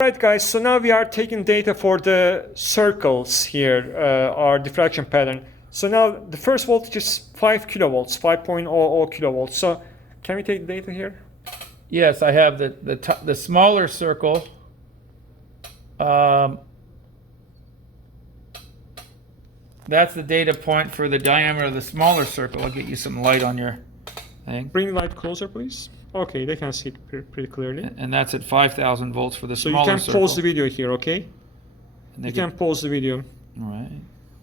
Alright guys, so now we are taking data for the circles here, our diffraction pattern. So now the first voltage is 5 kilovolts, 5.00 kilovolts. So can we take the data here? Yes, I have the smaller circle. That's the data point for the diameter of the smaller circle. I'll get you some light on your thing. Bring the light closer, please. Okay, they can see it pretty clearly. And that's at 5,000 volts for the so smaller circle. So you can pause the video here, okay? You can pause the video. All right.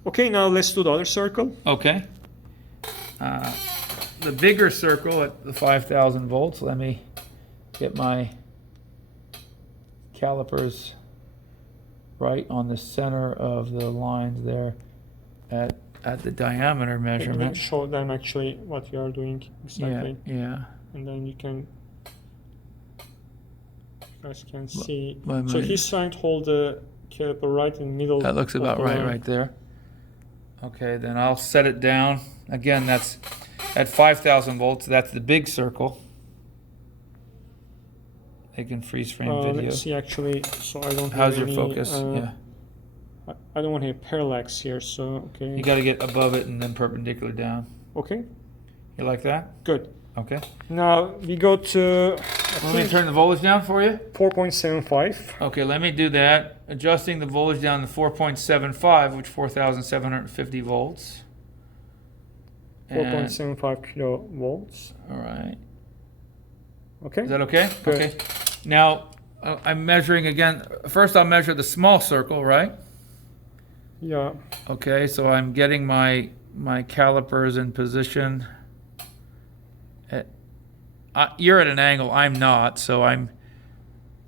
Okay, now let's do the other circle. Okay. The bigger circle at the 5,000 volts. Let me get my calipers right on the center of the lines there at the diameter measurement. Show them actually what you are doing exactly. Yeah. And then you guys can see. So so he's trying to hold the caliper right in the middle. That looks about right there. Okay, then I'll set it down. Again, that's at 5,000 volts. That's the big circle. They can freeze frame video. Let's see actually. So I don't. How's have your focus? Yeah. I don't want to have parallax here. So okay. You got to get above it and then perpendicular down. Okay. You like that? Good. Okay. Now we go to. Let me turn the voltage down for you. 4.75. Okay, let me do that. Adjusting the voltage down to 4.75, which 4,750 volts. 4.75 kilovolts. All right. Okay. Is that okay? Good. Okay. Now I'm measuring again. First, I'll measure the small circle, right? Yeah. Okay, so I'm getting my calipers in position. You're at an angle, I'm not, so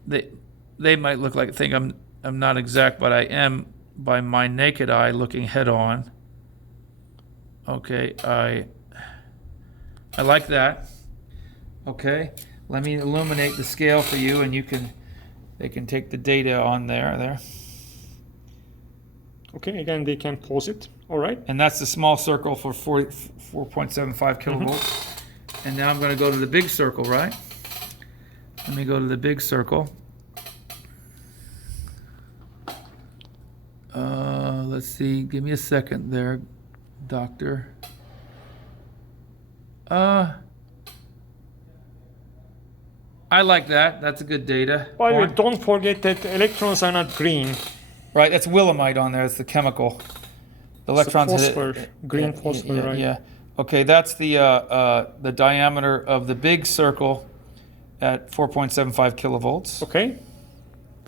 they might look like I'm not exact, but I am by my naked eye looking head on. Okay, I like that. Okay, let me illuminate the scale for you, and they can take the data on there. Okay, again they can pause it. All right. And that's the small circle for 4.75 kilovolts. And now I'm going to go to the big circle, right? Let me go to the big circle. Let's see. Give me a second there, doctor. I like that. That's a good data. By the way, don't forget that the electrons are not green. Right, that's willemite on there. It's the chemical. The electrons hit phosphor, green phosphor, right? Yeah. Okay, that's the diameter of the big circle at 4.75 kilovolts. Okay.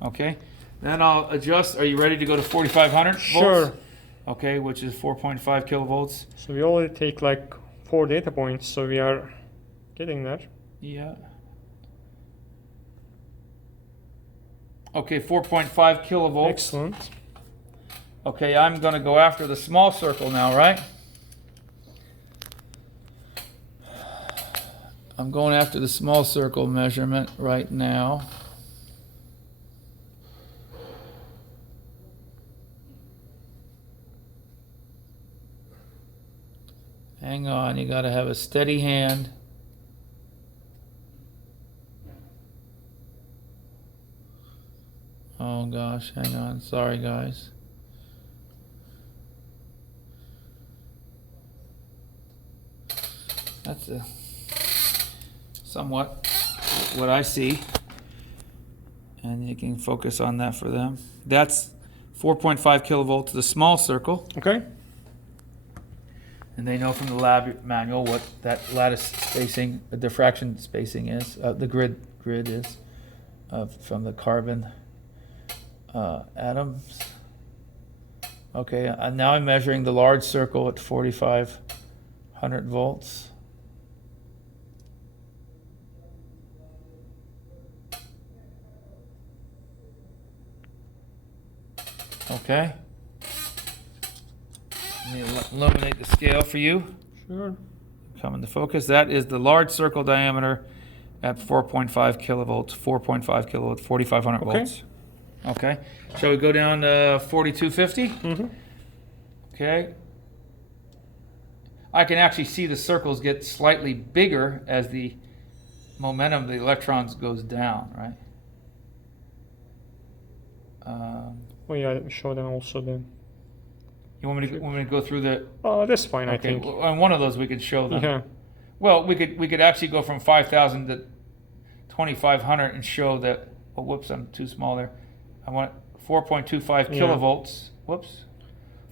Okay. Then I'll adjust. Are you ready to go to 4,500 volts? Sure. Okay, which is 4.5 kilovolts. So we already take like 4 data points, so we are getting there. Yeah. Okay, 4.5 kilovolts. Excellent. Okay, I'm going to go after the small circle now, right? I'm going after the small circle measurement right now. Hang on, you got to have a steady hand. Oh gosh, hang on. Sorry, guys. That's somewhat what I see. And you can focus on that for them. That's 4.5 kilovolts, the small circle. Okay. And they know from the lab manual what that lattice spacing, the diffraction spacing is, the grid is from the carbon atoms. Okay, and now I'm measuring the large circle at 4,500 volts. Okay. Let me illuminate the scale for you. Sure. Come into focus. That is the large circle diameter at 4.5 kilovolts, 4.5 kilovolts, 4,500 volts. Okay. Shall we go down to 4,250? Mm-hmm. Okay. I can actually see the circles get slightly bigger as the momentum of the electrons goes down, right? Oh yeah, let me show them also then. You want me to go through the? Oh, that's fine, I Okay, think. on one of those we could show them. Yeah. Well, we could actually go from 5,000 to 2,500 and show that. Oh, whoops, I'm too small there. I want 4.25 Yeah. kilovolts. Whoops,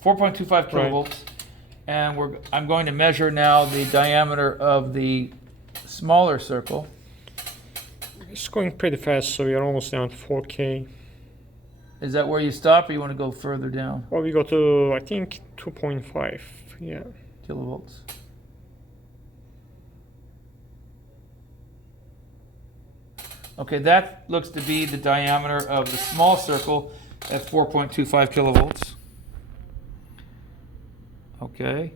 4.25 kilovolts, and I'm going to measure now the diameter of the smaller circle. It's going pretty fast, so we are almost down to 4K. Is that where you stop, or you want to go further down? Well, we go to, I think, 2.5. Yeah. Kilovolts. Okay, that looks to be the diameter of the small circle at 4.25 kilovolts. Okay.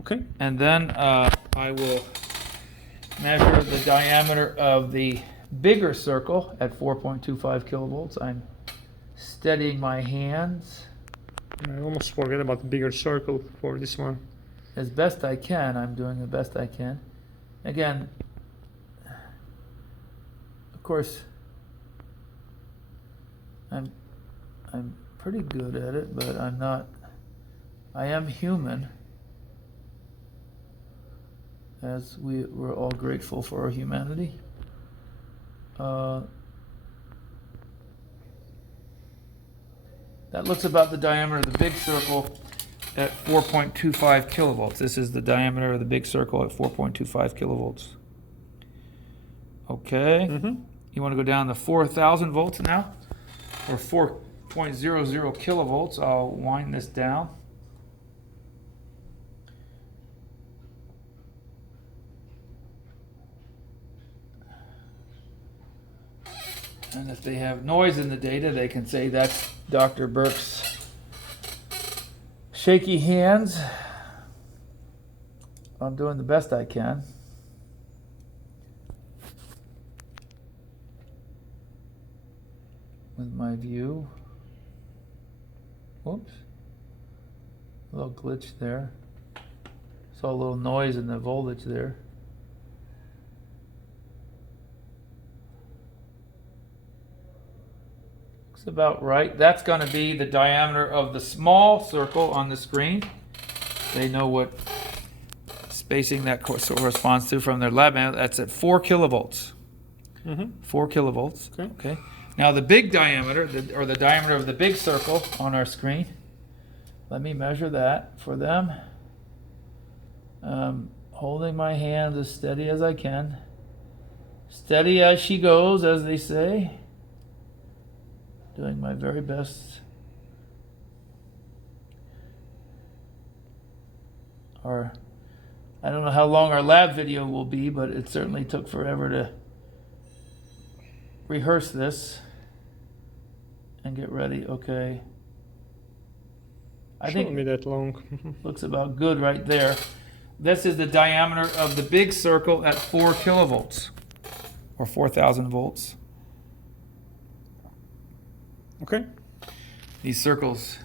Okay. And then I will measure the diameter of the bigger circle at 4.25 kilovolts. I'm steadying my hands I almost forget about the bigger circle for this one. as best I can. I'm doing the best I can. Again, of course, I'm pretty good at it, but I'm not. I am human, as we're all grateful for our humanity. That looks about the diameter of the big circle at 4.25 kilovolts. This is the diameter of the big circle at 4.25 kilovolts. Okay. Mm-hmm. You want to go down to 4,000 volts now? Or 4.00 kilovolts. I'll wind this down. And if they have noise in the data, they can say that's Dr. Burke's shaky hands. I'm doing the best I can. With my view. Whoops. A little glitch there. Saw a little noise in the voltage there. Looks about right. That's going to be the diameter of the small circle on the screen. They know what spacing that corresponds to from their lab manual. That's at 4 kilovolts. Mm-hmm. 4 kilovolts. Okay. Okay. Now the big diameter, or the diameter of the big circle on our screen, let me measure that for them. Holding my hands as steady as I can. Steady as she goes, as they say. Doing my very best. I don't know how long our lab video will be, but it certainly took forever to rehearse this and get ready. Okay. I Shouldn't think be that long. looks about good right there. This is the diameter of the big circle at 4 kilovolts, or 4,000 volts. Okay. These circles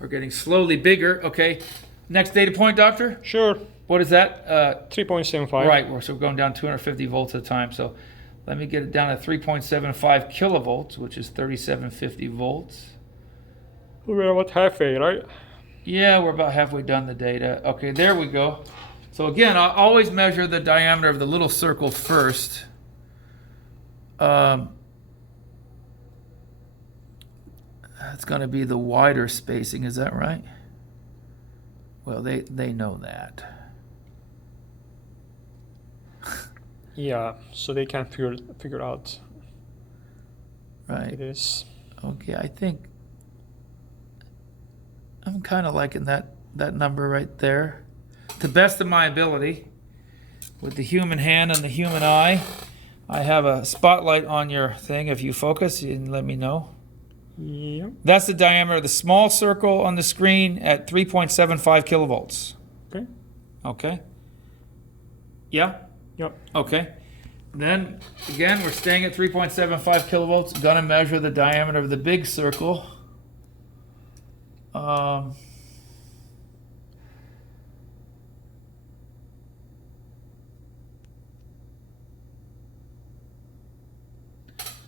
are getting slowly bigger. Okay. Next data point, Doctor? Sure. What is that? 3.75. Right. So we're going down 250 volts at a time. So let me get it down to 3.75 kilovolts, which is 3750 volts. We're about halfway, right? Yeah, we're about halfway done the data. Okay, there we go. So again, I always measure the diameter of the little circle first. That's going to be the wider spacing, is that right? Well, they know that. Yeah, so they can figure out Right. it is. Okay, I think I'm kind of liking that number right there. To the best of my ability, with the human hand and the human eye. I have a spotlight on your thing. If you focus, you can let me know. Yeah. That's the diameter of the small circle on the screen at 3.75 kilovolts. Okay. Okay. Yeah? Yep. Okay. Then, again, we're staying at 3.75 kilovolts. Gonna measure the diameter of the big circle.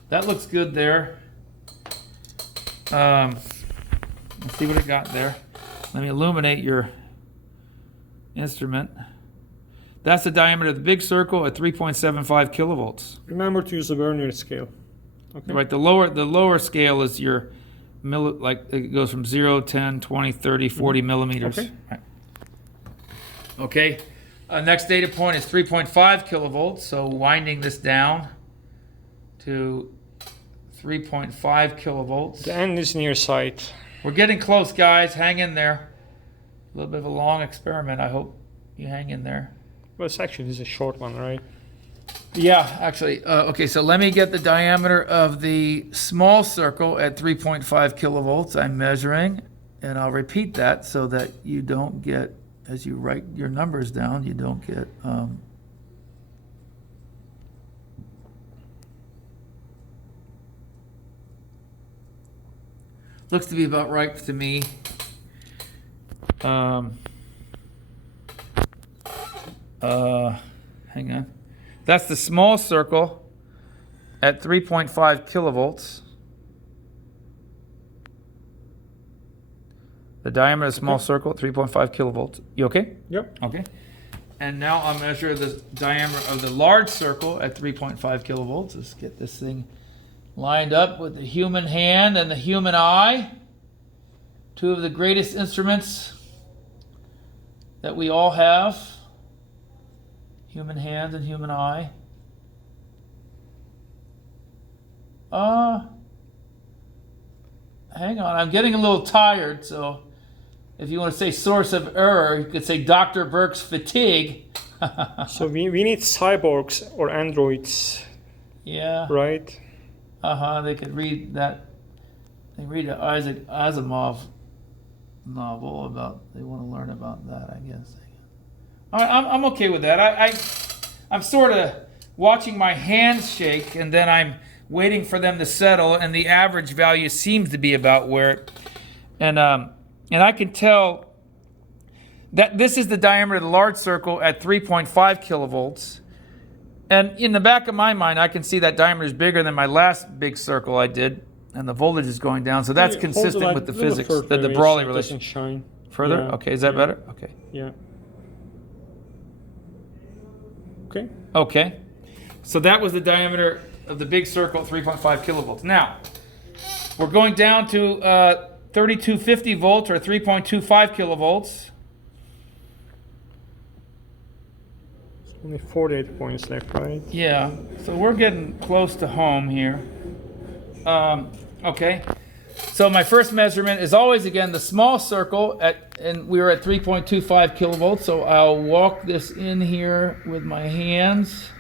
That looks good there. Let's see what it got there. Let me illuminate your instrument. That's the diameter of the big circle at 3.75 kilovolts. Remember to use the Vernier scale. Okay. Right, the lower scale is your like it goes from 0, 10, 20, 30, 40 millimeters. Okay. Right. Okay. Next data point is 3.5 kilovolts. So winding this down to 3.5 kilovolts. The end is near sight. We're getting close, guys. Hang in there. A little bit of a long experiment. I hope you hang in there. Well, it's actually this is a short one, right? Yeah, actually. Okay, so let me get the diameter of the small circle at 3.5 kilovolts. I'm measuring, and I'll repeat that so that you don't get, as you write your numbers down, you don't get looks to be about right to me. Hang on. That's the small circle at 3.5 kilovolts. The diameter of the small circle at 3.5 kilovolts. You okay? Yep. Okay. And now I'll measure the diameter of the large circle at 3.5 kilovolts. Let's get this thing lined up with the human hand and the human eye. Two of the greatest instruments that we all have. Human hand and human eye. Hang on, I'm getting a little tired, so if you want to say source of error, you could say Dr. Burke's fatigue. So we need cyborgs or androids, Yeah. right? They could read that. They read an Isaac Asimov novel about, they want to learn about that, I guess. All right, I'm okay with that. I'm sort of watching my hands shake, and then I'm waiting for them to settle, and the average value seems to be about where it, and I can tell that this is the diameter of the large circle at 3.5 kilovolts. And in the back of my mind, I can see that diameter is bigger than my last big circle I did, and the voltage is going down. So that's Hold consistent the light with the a little physics, further the de away Broglie so it relation. doesn't shine. Further? Yeah, Okay, is that yeah. better? Okay. Yeah. Okay. Okay. So that was the diameter of the big circle at 3.5 kilovolts. Now, we're going down to 3250 volts or 3.25 kilovolts. Only 48 points left, right? Yeah, so we're getting close to home here. Okay, so my first measurement is always, again, the small circle, and we were at 3.25 kilovolts, so I'll walk this in here with my hands.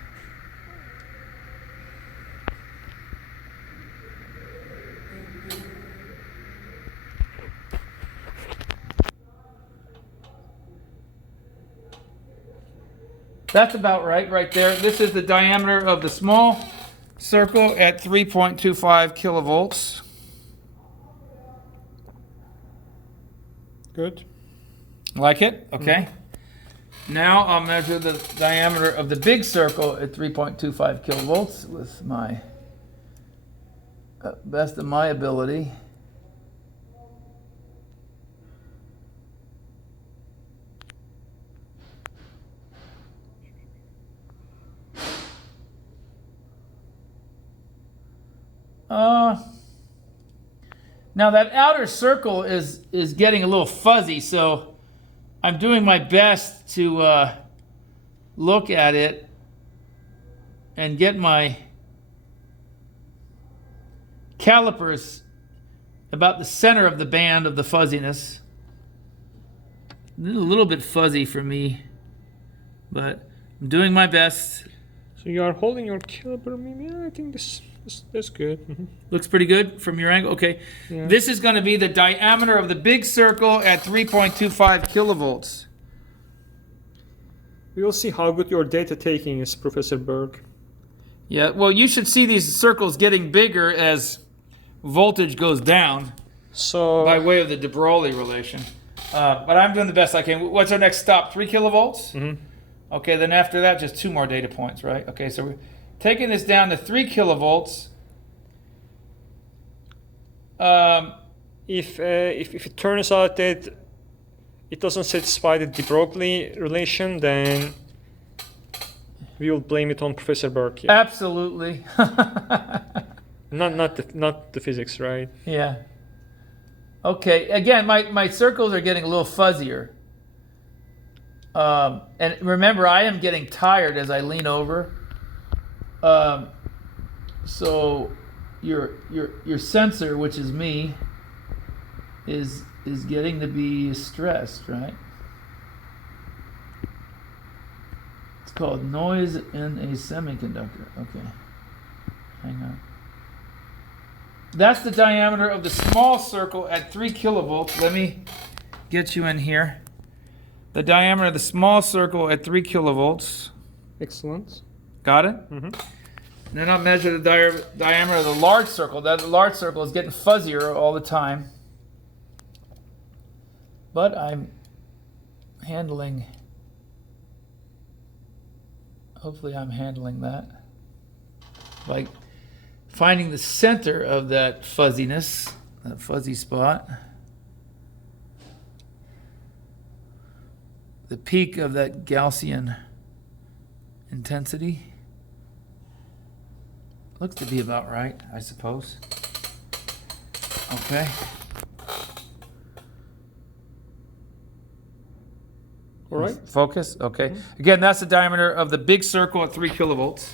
That's about right there. This is the diameter of the small circle at 3.25 kilovolts. Good. Like it? Okay. Now I'll measure the diameter of the big circle at 3.25 kilovolts with my best of my ability. Now that outer circle is getting a little fuzzy, so I'm doing my best to look at it and get my calipers about the center of the band of the fuzziness. A little bit fuzzy for me, but I'm doing my best. So you are holding your caliper, maybe? Yeah, I think that's good. Mm-hmm. Looks pretty good from your angle. Okay. Yeah. This is going to be the diameter of the big circle at 3.25 kilovolts. We will see how good your data taking is, Professor Berg. Yeah, well, you should see these circles getting bigger as voltage goes down So by way of the de Broglie relation. But I'm doing the best I can. What's our next stop? 3 kilovolts? Mhm. Okay, then after that, just 2 more data points, right? Okay, so we're taking this down to 3 kilovolts. If it turns out that it doesn't satisfy the de Broglie relation, then we will blame it on Professor Burke. Yeah. Absolutely. Not the physics, right? Yeah. Okay, again, my circles are getting a little fuzzier. And remember, I am getting tired as I lean over. So your sensor, which is me, is getting to be stressed, right? It's called noise in a semiconductor. Okay, hang on. That's the diameter of the small circle at 3 kilovolts. Let me get you in here. The diameter of the small circle at 3 kilovolts. Excellent. Got it? Mm-hmm. And then I'll measure the diameter of the large circle. That large circle is getting fuzzier all the time. But I'm handling, hopefully I'm handling that by finding the center of that fuzziness, that fuzzy spot. The peak of that Gaussian intensity. Looks to be about right, I suppose. Okay. All right. Focus. Okay. Again, that's the diameter of the big circle at 3 kilovolts.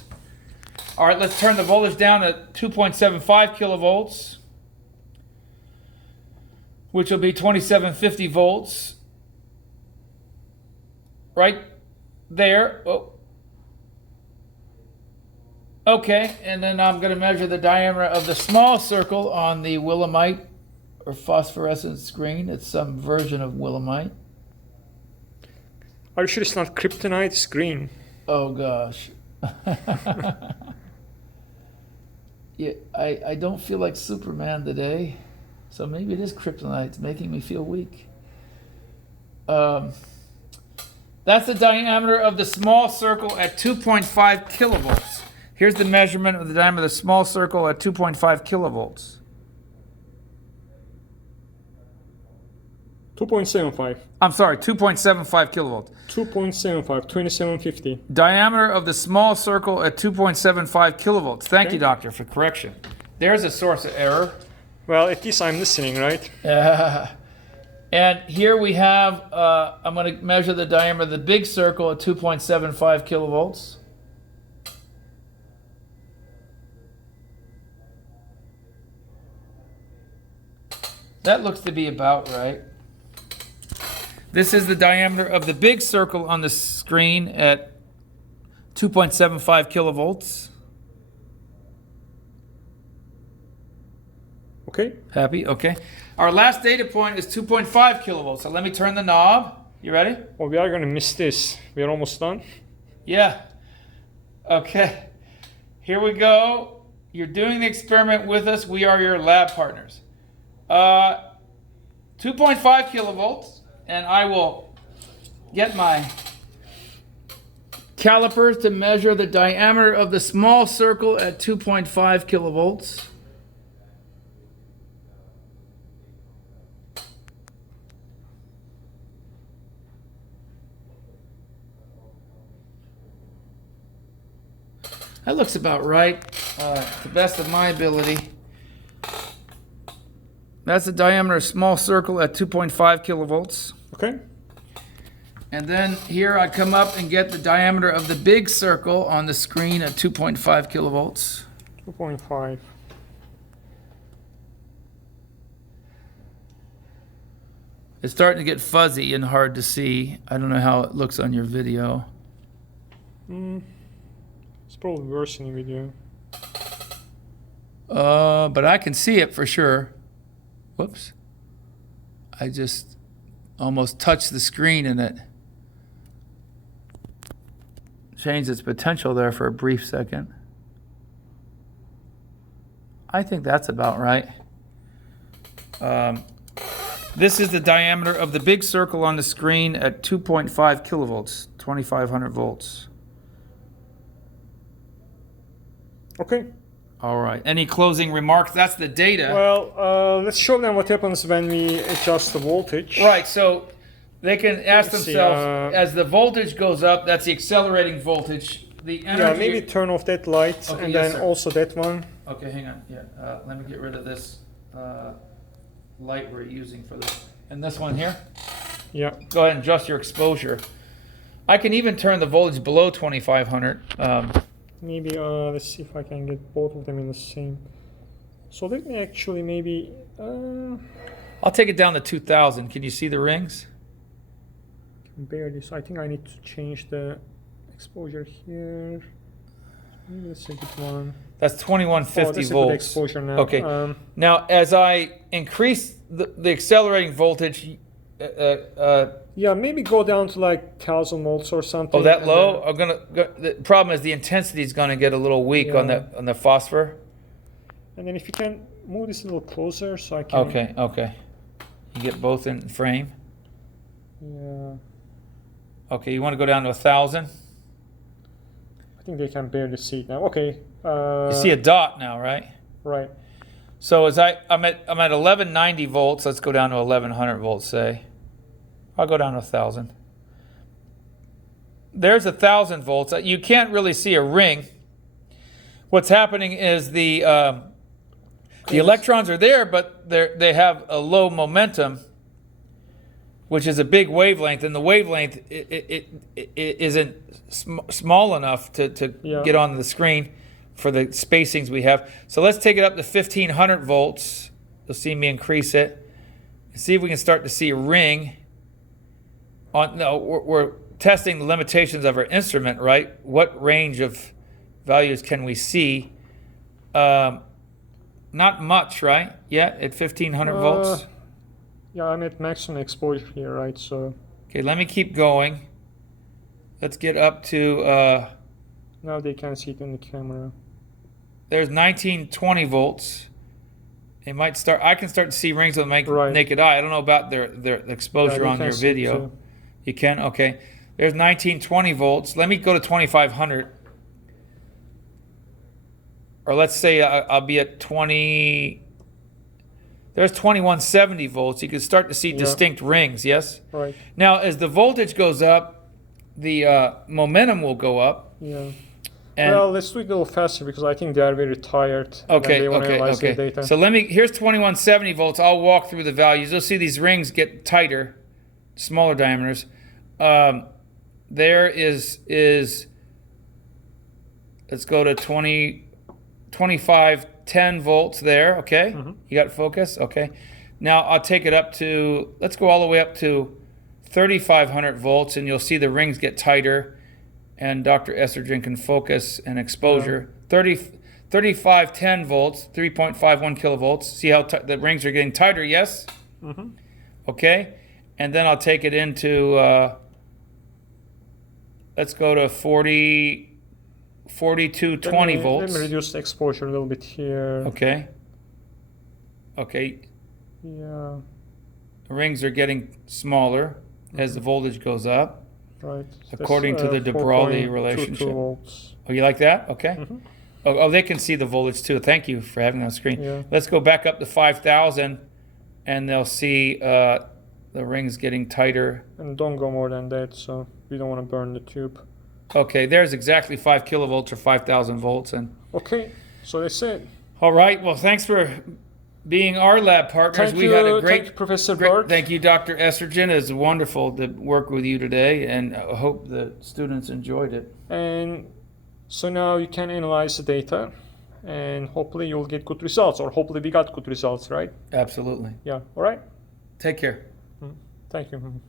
All right, let's turn the voltage down to 2.75 kilovolts, which will be 2750 volts. Right there. Oh. Okay, and then I'm going to measure the diameter of the small circle on the Willemite or phosphorescent screen. It's some version of Willemite. Are you sure it's not kryptonite? It's green. Oh gosh. Yeah, I don't feel like Superman today, so maybe it is kryptonite. It's making me feel weak. That's the diameter of the small circle at 2.5 kilovolts. Here's the measurement of the diameter of the small circle at 2.5 kilovolts. 2.75. I'm sorry, 2.75 kilovolts. 2.75, 2750. Diameter of the small circle at 2.75 kilovolts. Thank Okay. you, doctor, for correction. There's a source of error. Well, at least I'm listening, right? And here we have, I'm going to measure the diameter of the big circle at 2.75 kilovolts. That looks to be about right. This is the diameter of the big circle on the screen at 2.75 kilovolts. Okay. Happy? Okay. Our last data point is 2.5 kilovolts. So let me turn the knob. You ready? Well, we are going to miss this. We are almost done. Yeah. Okay. Here we go. You're doing the experiment with us. We are your lab partners. 2.5 kilovolts. And I will get my calipers to measure the diameter of the small circle at 2.5 kilovolts. That looks about right, to the best of my ability. That's the diameter of small circle at 2.5 kilovolts. Okay. And then here I come up and get the diameter of the big circle on the screen at 2.5 kilovolts. 2.5. It's starting to get fuzzy and hard to see. I don't know how it looks on your video. It's probably worse in the video. But I can see it for sure. Whoops. I just almost touched the screen and it changed its potential there for a brief second. I think that's about right. This is the diameter of the big circle on the screen at 2.5 kilovolts, 2500 volts. Okay. All right. Any closing remarks? That's the data. Well, let's show them what happens when we adjust the voltage. Right. So they can ask Let's see, themselves, as the voltage goes up, that's the accelerating voltage. The energy. Yeah, maybe turn off that light, Okay, and yes, then sir. also that one. Okay, hang on. Yeah. Let me get rid of this light we're using for this. And this one here. Yeah. Go ahead and adjust your exposure. I can even turn the voltage below 2500. Maybe, let's see if I can get both of them in the same. So let me actually maybe, I'll take it down to 2000. Can you see the rings? barely. So I think I need to change the exposure here. Maybe let's take it one. That's 2150 that's a good volts. exposure now. Okay. Now, as I increase the accelerating voltage, Yeah, maybe go down to like 1000 volts or something. oh, that and low? then- The problem is the intensity is going to get a little weak on Yeah. the phosphor. And then if you can move this a little closer so I can. Okay, okay. You get both in frame. Yeah. Okay, you want to go down to 1000? I think they can barely see it now. Okay. You see a dot now, right? Right. So as I'm at 1190 volts. Let's go down to 1100 volts. Say, I'll go down to 1000. There's 1000 volts. You can't really see a ring. What's happening is the electrons are there, but they have a low momentum, which is a big wavelength, and the wavelength it isn't small enough to Yeah. get on the screen for the spacings we have. So let's take it up to 1500 volts. You'll see me increase it. See if we can start to see a ring. We're testing the limitations of our instrument, right? What range of values can we see? Not much, right? Yeah, at 1500 volts. Yeah, I'm at maximum exposure here, right? So Okay, let me keep going. Let's get up to, now they can see it in the camera. there's 1920 volts. It might start, I can start to see rings with my Right. naked eye. I don't know about their exposure Yeah, they on can your see it video. too. You can? Okay. There's 1920 volts. Let me go to 2500. Or let's say I'll be at 20. There's 2170 volts. You can start to see Yeah. distinct rings, yes? Right. Now, as the voltage goes up, the momentum will go up. Yeah. And Well, let's do it a little faster because I think they are very tired. okay, and they want to analyze the okay. data. So here's 2170 volts. I'll walk through the values. You'll see these rings get tighter, smaller diameters. There is let's go to 2510 volts there, okay? Mm-hmm. You got focus? Okay. Now I'll take it up to, let's go all the way up to 3500 volts, and you'll see the rings get tighter, and Dr. Estrogen can focus and exposure. 3510 volts, 3.51 kilovolts. See how the rings are getting tighter, yes? Mm-hmm. Okay. And then I'll take it into, let's go to 4220 volts. Let me reduce the exposure a little bit here. Okay. Okay. Yeah. The rings are getting smaller as the voltage goes up, Right. according to the de Broglie relationship. Volts. Oh, you like that? Okay. Mm-hmm. Oh, they can see the voltage too. Thank you for having that on screen. Yeah. Let's go back up to 5000, and they'll see the rings getting tighter. And don't go more than that, so we don't want to burn the tube. Okay, there's exactly 5 kilovolts or 5000 volts. And Okay, so that's it. all right. Well, thanks for being our lab partners. Thank We you, had a great, thank you, Professor great Bart. thank you, Dr. Estrogen. It's wonderful to work with you today, and I hope the students enjoyed it. And so now you can analyze the data, and hopefully you'll get good results, or hopefully we got good results, right? Absolutely. Yeah, all right? Take care. Thank you.